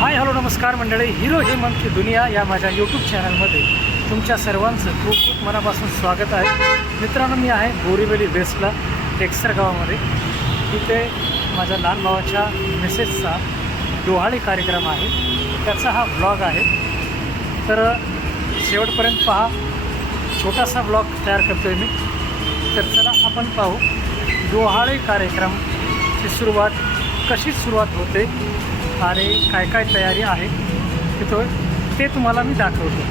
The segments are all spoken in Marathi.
हाय हॅलो नमस्कार मंडळी, हिरो हेमंत की दुनिया या माझ्या यूट्यूब चॅनलमध्ये तुमच्या सर्वांचं खूप खूप मनापासून स्वागत आहे. मित्रांनो, मी आहे बोरीवली वेस्टला टेक्सर गावामध्ये. तिथे माझ्या लहान भावाच्या मिसेसचा डोहाळी कार्यक्रम आहे, त्याचा हा ब्लॉग आहे. तर शेवटपर्यंत पहा. छोटासा ब्लॉग तयार करतो आहे मी. तर चला आपण पाहू डोहाळी कार्यक्रमची सुरुवात कशी सुरुवात होते आणि काय काय तयारी आहे ते तुम्हाला मी दाखवतो.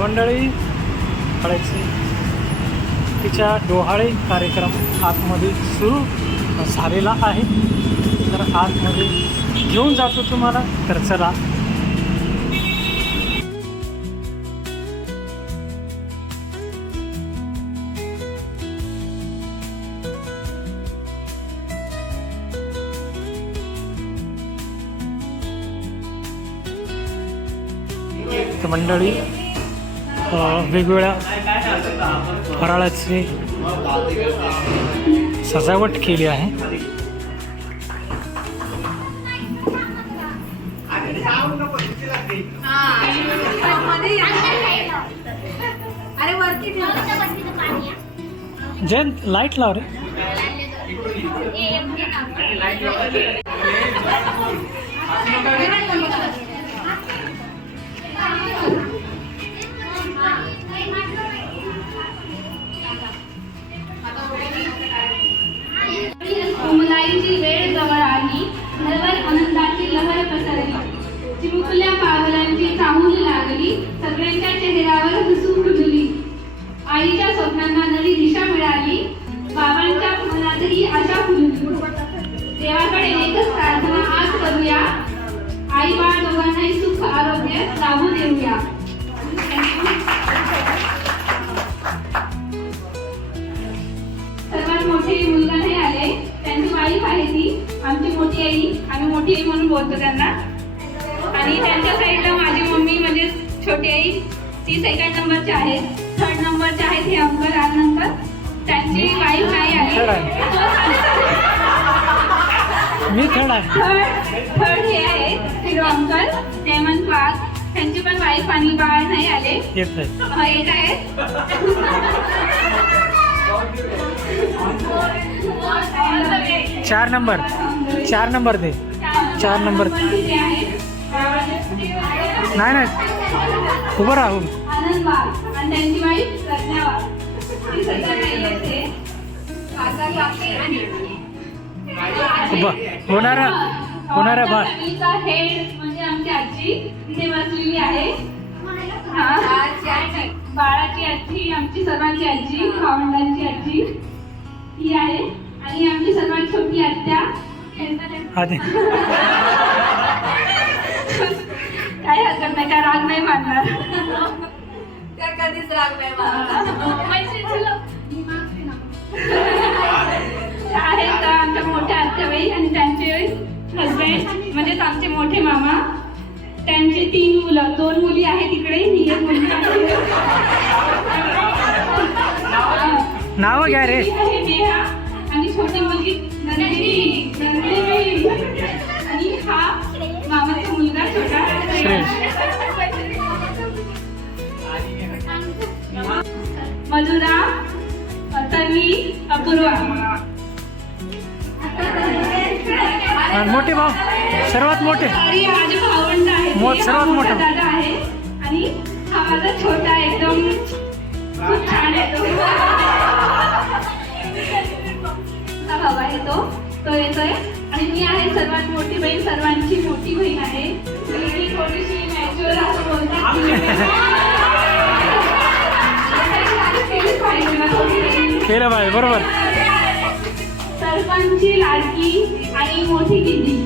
मंडळी कळायची तिच्या डोहाळी कार्यक्रम आतमध्ये सुरू झालेला आहे. तर आतमध्ये घेऊन जातो तुम्हाला. तर चला. तर मंडळी वेगवेगळ्या फराळाची सजावट केली आहे. जयंत लाईट लाव रे. कोमलाईची वेळ जवळ आली, घरवर आनंदाची लहर पसरली. चिमुकल्या पावलांची चाहूल लागली, सगळ्यांच्या चेहऱ्यावर हसू फुलली. आईच्या स्वप्नांना नवी दिशा मिळाली, बाबांच्या मनातही आशा फुलली. देवाकडे एकच प्रार्थना आज करूया, आई बाळ दोघांनाही सुख आरोग्य लाभू देऊया. सर्वात मोठे मुलगा नाही आले, त्यांची वाईफ आहे ती आमची मोठी आई. आम्ही मोठी आई म्हणून बोलतो त्यांना. आणि त्यांच्या साईडला माझी मम्मी म्हणजे छोटी आई, ती सेकंड नंबरची आहे. थर्ड नंबरचे आहेत हे अंकल. आल्यानंतर त्यांची वाईफ नाही आली. मी थर्ड आहे. थर्ड हे आहे हिरो अंकल हेमंत वाघ. त्यांची पण वाईफ आणि बाळ नाही आले. येत आहेत. 4 नंबर दे. 4 नंबर नाही उभं राहू. आनंद वाघ आणि त्यांची वाईफ प्रज्ञा वाघ. ती सध्या नाही येते. होणारा बाळ हेड म्हणजे आमची आजी तिथे बसलेली आहे. बाळाची आजी, आमची सर्वांची आजी, भावंडांची आजी ही आहे. आणि आमची सर्वात छोटी आत्या. काही हरकत नाही, काय राग नाही मानणार. त्या कधीच राग नाही आहेत आमच्या मोठ्या आत्याबाई आणि त्यांचे हजबंड म्हणजेच आमचे मोठे मामा. त्यांची 3 मुलं, 2 मुली आहेत इकडे, ही एक मुलगी आहे. नाव घ्या रे. नेहा आणि छोटी मुलगी नंदिनी. आणि हा मामाचा मुलगा छोटा मधुरा, तन्वी, अपूर्वा. मोठे भाऊ सर्वात मोठे. माझे भावंड आहे, सर्वात मोठा दादा आहे. आणि हा माझा छोटा एकदम खूप छान आहे. हा भाऊ आहे, तो येतोय. आणि मी आहे सर्वात मोठी बहीण, सर्वांची मोठी बहीण आहे. मी थोडीशी मॅच्युअर असं बोलतात. केलं बाय बरोबर. सर्वांची लाडकी आणि मोठी दिदी.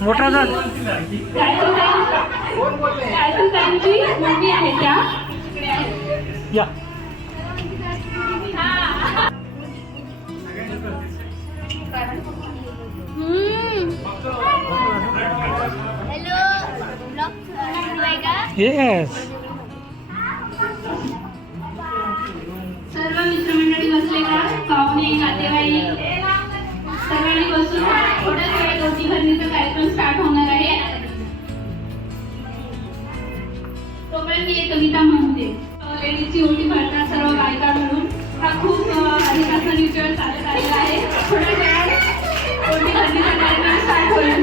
मोठा झाला. त्यांची मम्मी आहे त्या. या येस. सर्व मित्रमंडळी बसले सर्वांनी बसून थोड्याच वेळात ओटी भरणीचा कार्यक्रम स्टार्ट होणार आहे. तोपर्यंत मी एक कविता म्हणते. लेडीजची ओटी भरतात सर्व बायका मिळून. हा खूप अधिकाचा रिच्युअल चालत आलेला आहे. थोड्या वेळात ओटी भरणीचा कार्यक्रम स्टार्ट होईल.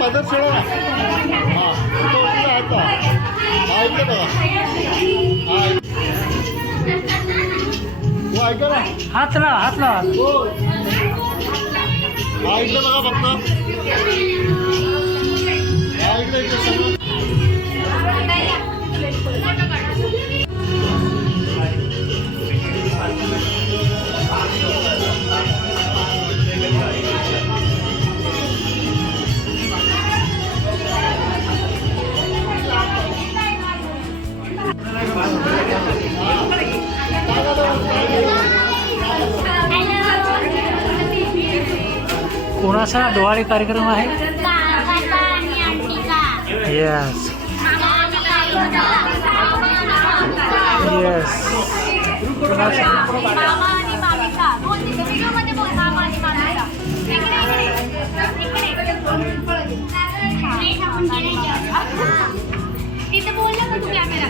पदर सोडा ना. ऐका ना. हात लावा, हात लावा. ऐकलं बघा फक्त. ऐकलं कोणाचा डोहाळे कार्यक्रम आहे? Yes yes. तिथे बोलला का तू कॅमेरा?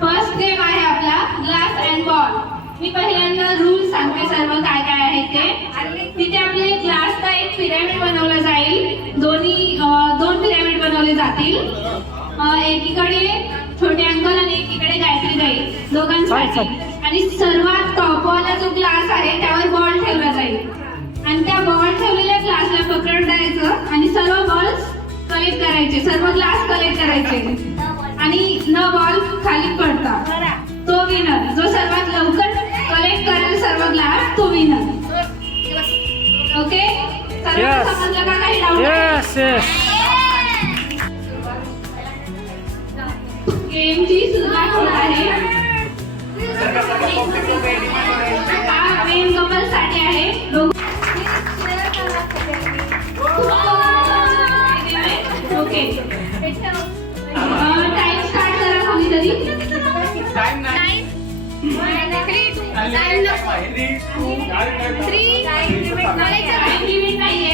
फर्स्ट गेम आहे आपला ग्लास अँड बॉल. मी पहिल्यांदा रूल सांगते सर्व काय काय आहे ते. तिथे आपले क्लासचा एक पिरॅमिड बनवला जाईल. दोन पिरॅमिड बनवले जातील. एकीकडे छोटे अंकल आणि एकीकडे गायत्री जाईल दोघांसाठी. आणि सर्वात टॉपवाला जो ग्लास आहे त्यावर बॉल ठेवला जाईल आणि त्या बॉल ठेवलेल्या ग्लासला पकडायचं आणि सर्व बॉल्स कलेक्ट करायचे, सर्व ग्लास कलेक्ट करायचे आणि न बॉल खाली पडता तो विनर. जो सर्वात लवकर कलेक्ट करेल सर्व ग्लास तो विनर. ओके, सर्वांना समजलं का? काही डाऊट? Yes yes. गेमची सुरुवात होणार आहे. हा मेन कपल साठी आहे. ओके, टाइम स्टार्ट करा कोणीतरी. लिमिट नाहीये.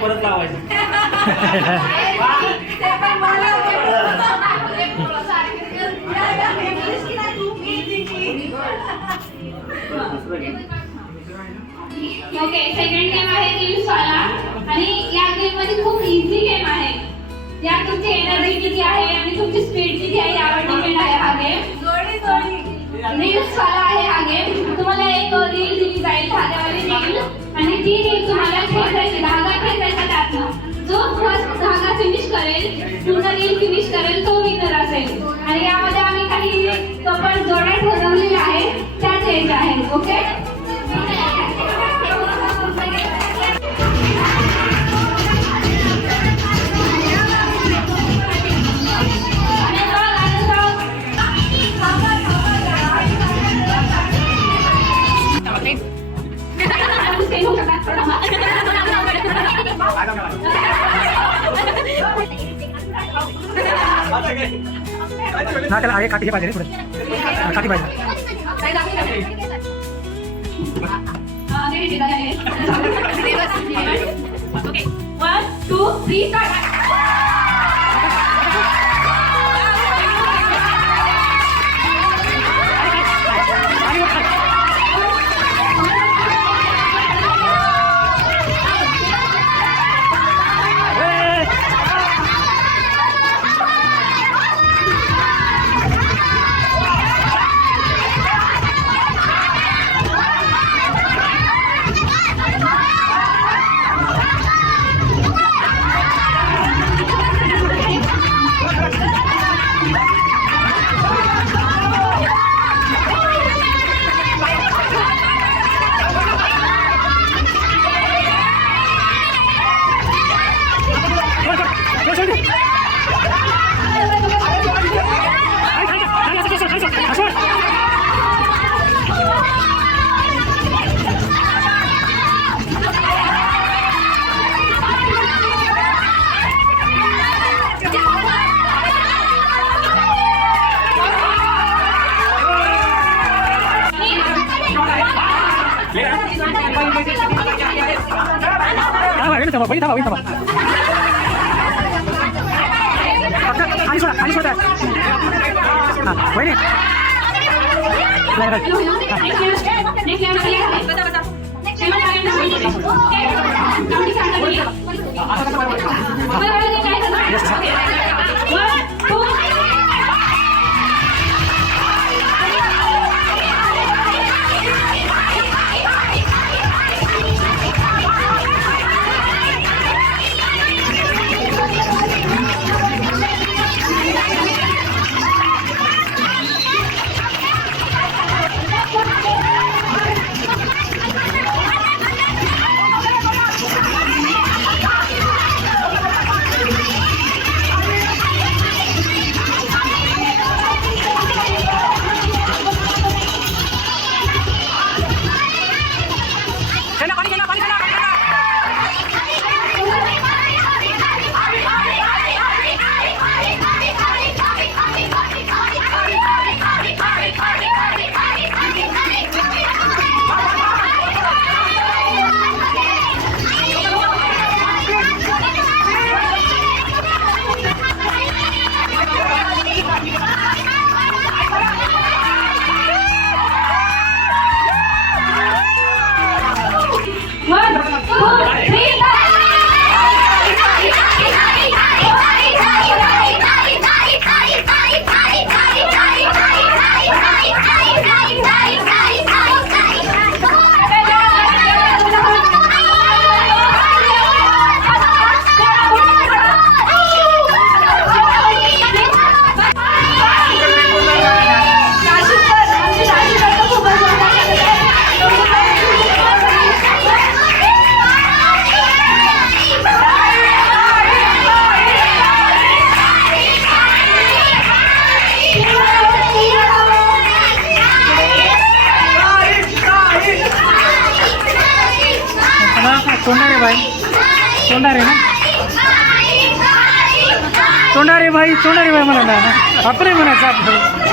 परत लावायचं. ओके, सेकंड गेम आहे रील्सवाला. आणि या गेम मध्ये खूप इझी गेम आहे. यात तुमची एनर्जी किती आहे आणि तुमची स्पीड किती आहे यावर डिपेंड आहे हा गेम. रील्सवाला आहे हा गेम. तुम्हाला एक रील दिली जाईल, धाग्यावाली रील, आणि ती रील तुम्हाला खेचायची, धागा खेचायचा त्यातनं. जो फर्स्ट धागा फिनिश करेल, पूर्ण रील फिनिश करेल तो विनर असेल. आणि यामध्ये आम्ही काही कपल जोड्या ठरवलेल्या आहेत, त्याच यायच्या आहेत. ओके, ना त्याला आगे काठी हे पाहिजे, पुढे काठी पाहिजे. Okay, 1 2 3 start. वही थांबा. आणि सोडा हां वहिनी. तोंडारे बाई तोंडारे ना तोंडारे बाई म्हणा ना बापरे म्हणायचं आपलं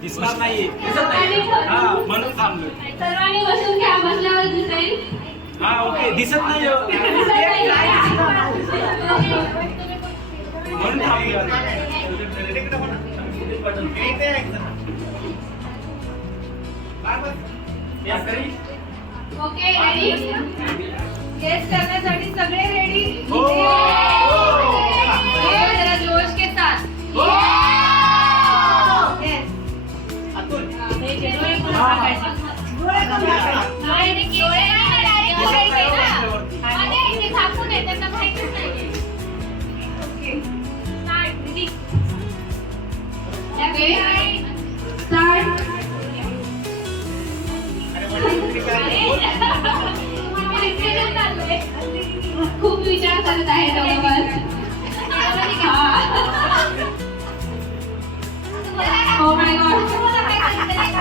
दिसणार नाही म्हणून थांबलो. सर्वांनी बसून घ्या, बसल्यावर दिसेल. हा ओके दिसत नाही म्हणून थांबलो. Okay ready? गेस करण्यासाठी सगळे रेडी? हो. जरा जोश के साथ. खूप विचार करत आहे Oh my God.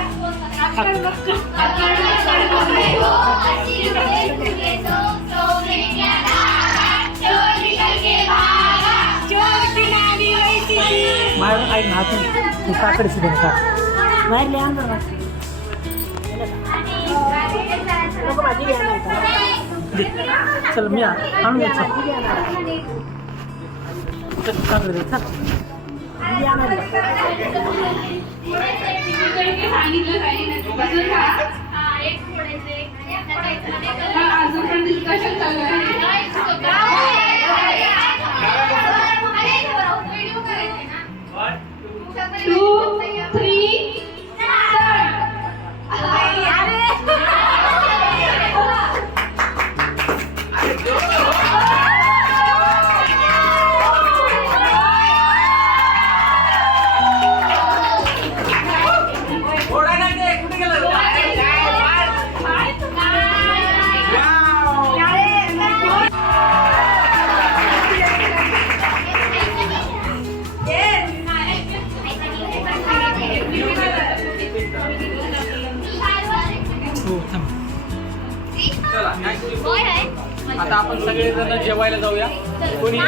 बाहेर आई नातून तू काकडे सुद्धा का बाहेर लिहा चल मी आणून घ्यायचं चांगलं चल. सांगितलं काही बसून खा. अजून पण डिस्कशन चालू आहे. Two, three, हो थांब. आता आपण सगळेजण जेवायला जाऊया. कोणी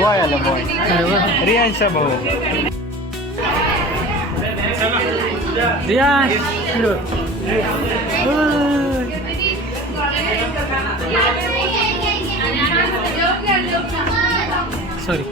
बॉय आला बॉय. अरे वा. रियांशा भाऊ. रियान इकडं. ओय. सॉरी